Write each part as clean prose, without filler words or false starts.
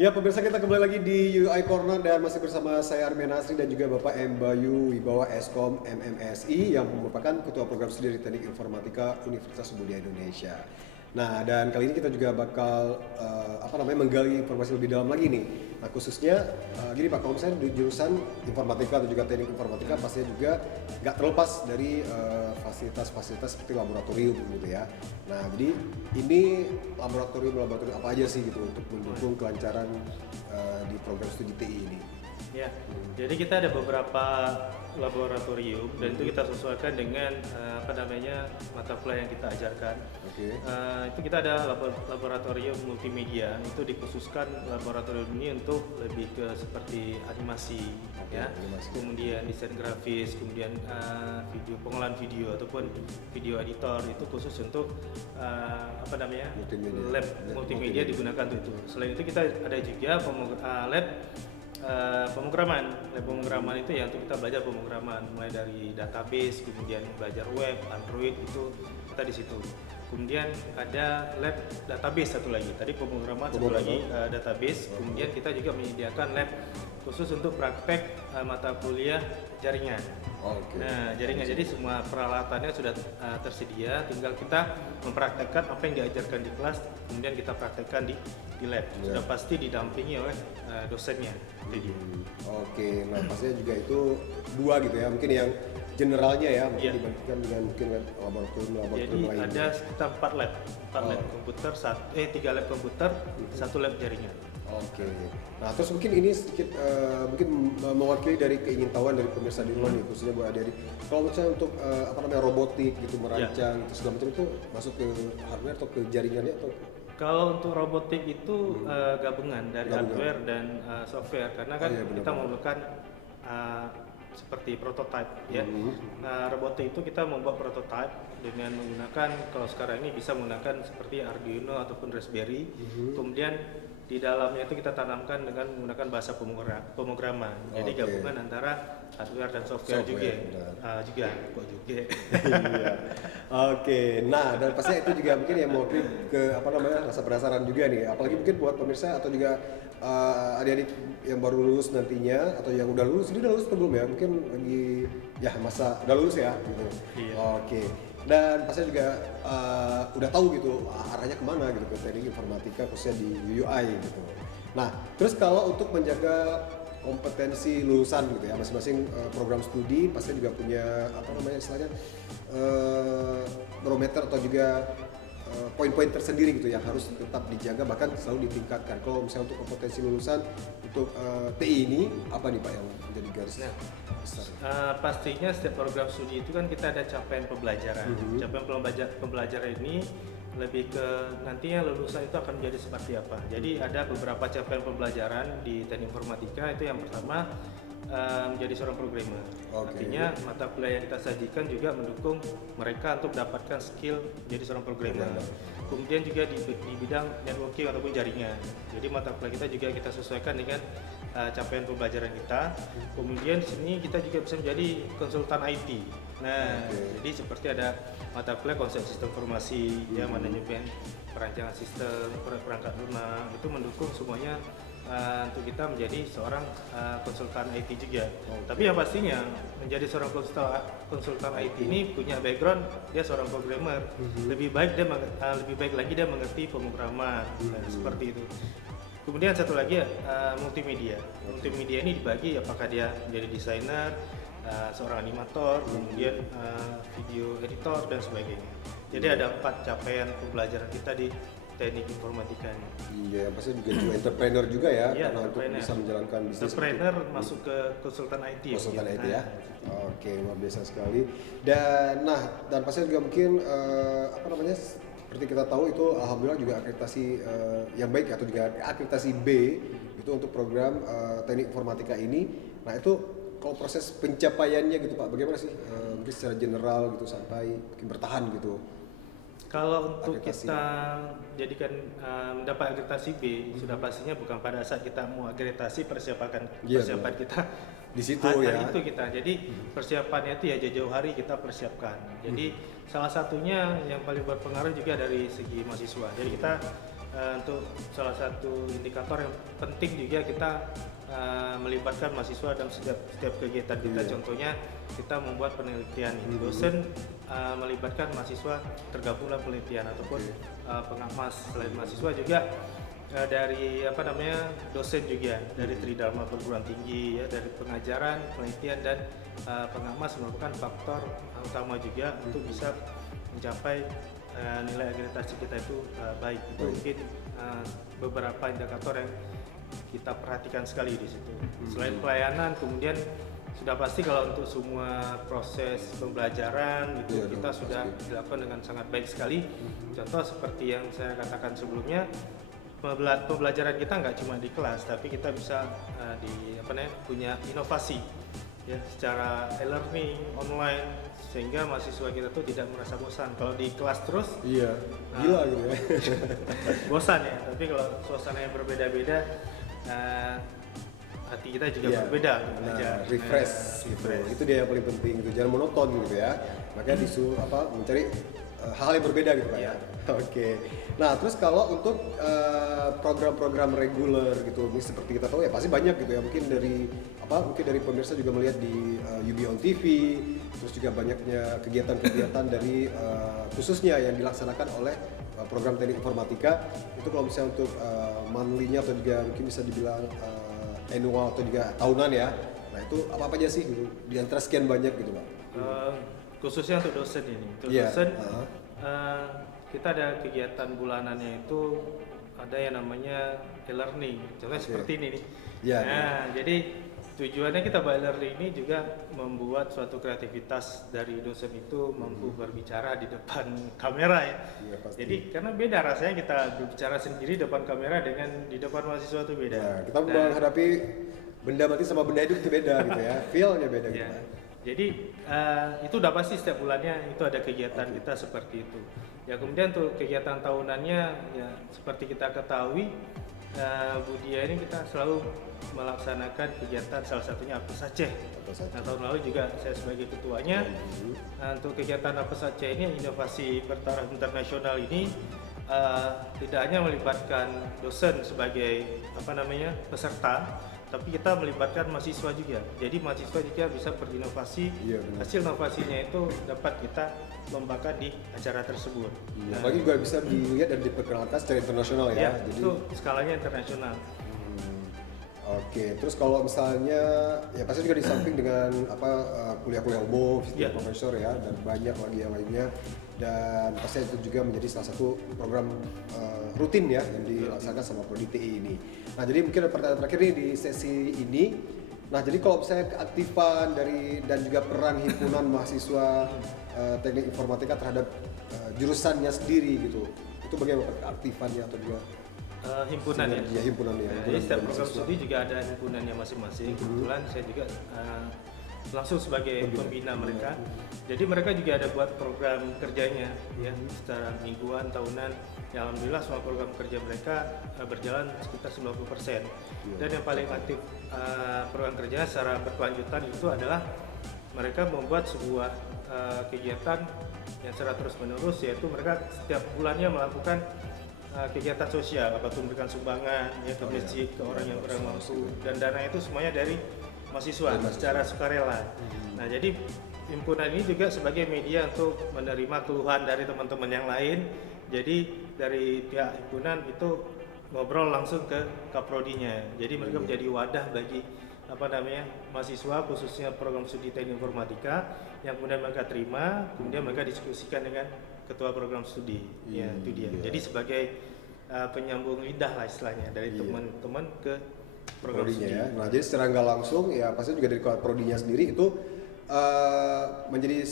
Ya pemirsa, kita kembali lagi di UI Corner dan masih bersama saya Armen Asri dan juga Bapak M. Bayu Wibawa Eskom MMSI yang merupakan Ketua Program Studi Teknik Informatika Universitas Mulia Indonesia. Nah, dan kali ini kita juga bakal menggali informasi lebih dalam lagi nih. Nah, khususnya gini Pak, kalau misalnya di jurusan informatika atau juga teknik informatika pastinya juga nggak terlepas dari fasilitas-fasilitas seperti laboratorium gitu ya. Nah, jadi ini laboratorium apa aja sih gitu untuk mendukung kelancaran di program studi TI ini? Ya, jadi kita ada beberapa laboratorium dan itu kita sesuaikan dengan mata kuliah yang kita ajarkan. Oke. Itu kita ada laboratorium multimedia, itu dikhususkan laboratorium ini untuk lebih ke seperti animasi, ya, animasi. kemudian desain grafis, kemudian pengolahan video ataupun video editor itu khusus untuk Multimedia. lab multimedia digunakan untuk itu. Selain itu kita ada juga lab pemrograman. Lab pemrograman itu ya untuk kita belajar pemrograman mulai dari database, kemudian belajar web, Android itu kita di situ. Kemudian ada lab database satu lagi. Tadi pemrograman, satu lagi database. Kemudian kita juga menyediakan lab khusus untuk praktek mata kuliah jaringan. Oke. Nah, jaringan, jadi semua peralatannya sudah tersedia, tinggal kita mempraktekkan apa yang diajarkan di kelas, kemudian kita praktekkan di lab. Sudah pasti didampingi oleh dosennya. Oke, nah pastinya juga itu dua gitu ya, mungkin yang generalnya ya, mungkin dibandingkan dengan mungkin laboratorium Jadi lainnya. ada sekitar 4 lab, 4 lab komputer, 3 lab komputer, 1 lab jaringan. Oke, nah terus mungkin ini sedikit mungkin mewakili dari keingintahuan dari pemirsa di rumah nih, khususnya buat adik. Kalau misalnya untuk robotik gitu, merancang itu segala macam itu masuk ke hardware atau ke jaringannya atau? Kalau untuk robotik itu gabungan dari hardware dan software, karena kan kita memerlukan seperti prototype ya. Nah, robotik itu kita membuat prototype dengan menggunakan, kalau sekarang ini bisa menggunakan seperti Arduino ataupun Raspberry. Kemudian di dalamnya itu kita tanamkan dengan menggunakan bahasa pemrograman. Jadi gabungan antara hardware dan software juga. Juga. Iya. Oke, nah dan pasti itu juga mungkin yang mau ke rasa penasaran juga nih, apalagi mungkin buat pemirsa atau juga adik-adik yang baru lulus nantinya atau yang udah lulus, ini udah lulus atau belum ya? Mungkin lagi ya masa udah lulus ya gitu. Iya. Oke. Dan pastinya juga udah tahu gitu arahnya kemana gitu ke teknik informatika khususnya di UI gitu. Nah, terus kalau untuk menjaga kompetensi lulusan gitu ya, masing-masing program studi pasti juga punya istilahnya barometer atau juga poin-poin tersendiri gitu yang harus tetap dijaga bahkan selalu ditingkatkan. Kalau misalnya untuk kompetensi lulusan untuk TI ini apa nih Pak yang menjadi garis besar? Pastinya setiap program studi itu kan kita ada capaian pembelajaran. Capaian pembelajaran ini lebih ke nantinya lulusan itu akan menjadi seperti apa. Jadi ada beberapa capaian pembelajaran di teknik informatika. Itu yang pertama, menjadi seorang programmer. Artinya mata kuliah yang kita sajikan juga mendukung mereka untuk mendapatkan skill menjadi seorang programmer. Kemudian juga di bidang networking ataupun jaringan. Jadi mata kuliah kita juga kita sesuaikan dengan capaian pembelajaran kita. Kemudian di sini kita juga bisa menjadi konsultan IT. Nah, jadi seperti ada mata kuliah konsep sistem informasi, ya, manajemen perancangan sistem, perangkat lunak, itu mendukung semuanya untuk kita menjadi seorang konsultan IT juga. Tapi yang pastinya menjadi seorang konsultan IT ini punya background dia seorang programmer. Lebih baik lagi dia mengerti pemrograman, seperti itu. Kemudian satu lagi multimedia. Multimedia ini dibagi apakah dia menjadi desainer, seorang animator, kemudian video editor dan sebagainya. Jadi ada 4 capaian pembelajaran kita di teknik informatika ini. Iya, pasti juga entrepreneur juga ya, karena untuk bisa menjalankan bisnis. Entrepreneur masuk ke konsultan IT. Konsultan IT ya. Oke, luar biasa sekali. Dan pasti juga mungkin seperti kita tahu itu alhamdulillah juga akreditasi yang baik atau juga akreditasi B itu untuk program teknik informatika ini. Nah, itu kalau proses pencapaiannya gitu Pak, bagaimana sih mungkin secara general gitu sampai mungkin bertahan gitu? Kalau untuk kita jadikan mendapat akreditasi B, sudah pastinya bukan pada saat kita mau akreditasi persiapan kita di situ ya. Itu kita. Jadi persiapannya itu ya jauh-jauh hari kita persiapkan. Jadi salah satunya yang paling berpengaruh juga dari segi mahasiswa. Jadi kita untuk salah satu indikator yang penting juga kita melibatkan mahasiswa dalam setiap kegiatan kita. Contohnya kita membuat penelitian, dosen melibatkan mahasiswa tergabung dalam penelitian ataupun pengawas. Selain mahasiswa juga dari dosen juga dari Tridharma perguruan tinggi ya, dari pengajaran, penelitian dan pengawas merupakan faktor utama juga untuk bisa mencapai nilai akreditasi kita itu baik. Itu mungkin beberapa indikator yang kita perhatikan sekali di situ. Selain pelayanan, kemudian sudah pasti kalau untuk semua proses pembelajaran itu kita sudah dilakukan dengan sangat baik sekali. Contoh seperti yang saya katakan sebelumnya, pembelajaran kita nggak cuma di kelas, tapi kita bisa punya inovasi ya secara e-learning online, sehingga mahasiswa kita tuh tidak merasa bosan. Kalau di kelas terus gila gitu ya. bosan ya, tapi kalau suasananya berbeda-beda, hati kita juga berbeda untuk belajar. Refresh gitu. Itu dia yang paling penting gitu. Jangan monoton gitu ya. Makanya disuruh mencari hal yang berbeda gitu Pak ya. Oke. Nah, terus kalau untuk program-program reguler gitu, ini seperti kita tahu ya pasti banyak gitu ya. Mungkin dari pemirsa juga melihat di UB on TV, terus juga banyaknya kegiatan-kegiatan dari khususnya yang dilaksanakan oleh program teknik informatika. Itu kalau misalnya untuk monthly-nya atau juga mungkin bisa dibilang annual atau juga tahunan ya. Nah, itu apa aja sih gitu? Di antara sekian banyak gitu, Pak. Khususnya untuk dosen ini. Untuk dosen kita ada kegiatan bulanannya itu ada yang namanya e-learning. Contohnya seperti ini nih. Jadi tujuannya kita buat e-learning ini juga membuat suatu kreativitas dari dosen itu mampu berbicara di depan kamera ya. Jadi karena beda rasanya kita berbicara sendiri depan kamera dengan di depan mahasiswa itu beda. Kita menghadapi benda mati sama benda hidup itu beda gitu ya. Feel-nya beda gitu. Jadi itu udah pasti setiap bulannya itu ada kegiatan kita seperti itu. Ya kemudian untuk kegiatan tahunannya ya seperti kita ketahui Budia ini kita selalu melaksanakan kegiatan salah satunya Apes Aceh. Nah, tahun lalu juga saya sebagai ketuanya. Untuk kegiatan Apes Aceh ini inovasi bertaraf internasional ini tidak hanya melibatkan dosen sebagai peserta, tapi kita melibatkan mahasiswa juga. Jadi mahasiswa juga bisa berinovasi. Hasil inovasinya itu dapat kita lombakan di acara tersebut. Apalagi juga bisa dilihat dan diperkenalkan secara internasional ya. Jadi itu skalanya internasional. Oke, terus kalau misalnya ya pasti juga di samping dengan kuliah-kuliah umum, profesor ya, dan banyak lagi yang lainnya, dan pasti itu juga menjadi salah satu program rutin ya yang dilaksanakan sama Prodi TI ini. Nah, jadi mungkin ada pertanyaan terakhir nih di sesi ini. Nah, jadi kalau misalnya keaktifan dari dan juga peran himpunan mahasiswa teknik informatika terhadap jurusannya sendiri gitu, itu bagaimana keaktifannya atau juga himpunan ya? Himpunannya. Jadi setiap program studi juga ada himpunannya masing-masing. Kebetulan saya juga langsung sebagai pembina mereka. Jadi mereka juga ada buat program kerjanya ya secara mingguan, tahunan. Ya, alhamdulillah semua program kerja mereka berjalan sekitar 90%. Dan yang paling aktif program kerja secara berkelanjutan itu adalah mereka membuat sebuah kegiatan yang secara terus-menerus, yaitu mereka setiap bulannya melakukan kegiatan sosial, memberikan sumbangan ya ke masjid, ke orang yang kurang mampu, dan dana itu semuanya dari mahasiswa secara sukarela. Nah, jadi himpunan ini juga sebagai media untuk menerima keluhan dari teman-teman yang lain. Jadi dari pihak himpunan itu ngobrol langsung ke kaprodinya. Jadi mereka menjadi wadah bagi mahasiswa khususnya program studi teknik informatika yang kemudian mereka terima, kemudian mereka diskusikan dengan ketua program studi. Ya, itu dia. Jadi sebagai penyambung lidah lah istilahnya dari teman-teman ke program studi. Ya. Nah, jadi secara nggak langsung ya pasti juga dari prodinya sendiri itu menjadi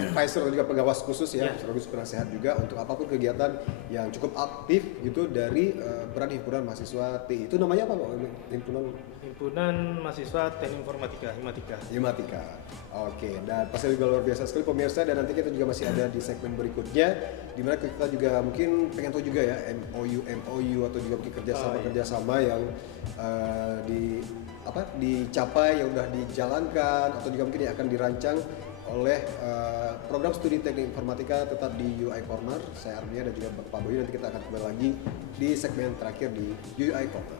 advisor atau juga pengawas khusus ya, sekaligus penasehat juga untuk apapun kegiatan yang cukup aktif gitu dari peran himpunan mahasiswa TI. Itu namanya apa Pak? Himpunan Mahasiswa Teknik Informatika, Himatika. Oke, dan pasti juga luar biasa sekali pemirsa, dan nanti kita juga masih ada di segmen berikutnya di mana kita juga mungkin pengen tahu juga ya MOU atau juga mungkin kerjasama yang dicapai, yang udah dijalankan atau juga mungkin yang akan dirancang oleh program studi teknik informatika tetap di UI Corner. Saya Armia dan juga Pak Boyu, nanti kita akan kembali lagi di segmen terakhir di UI Corner.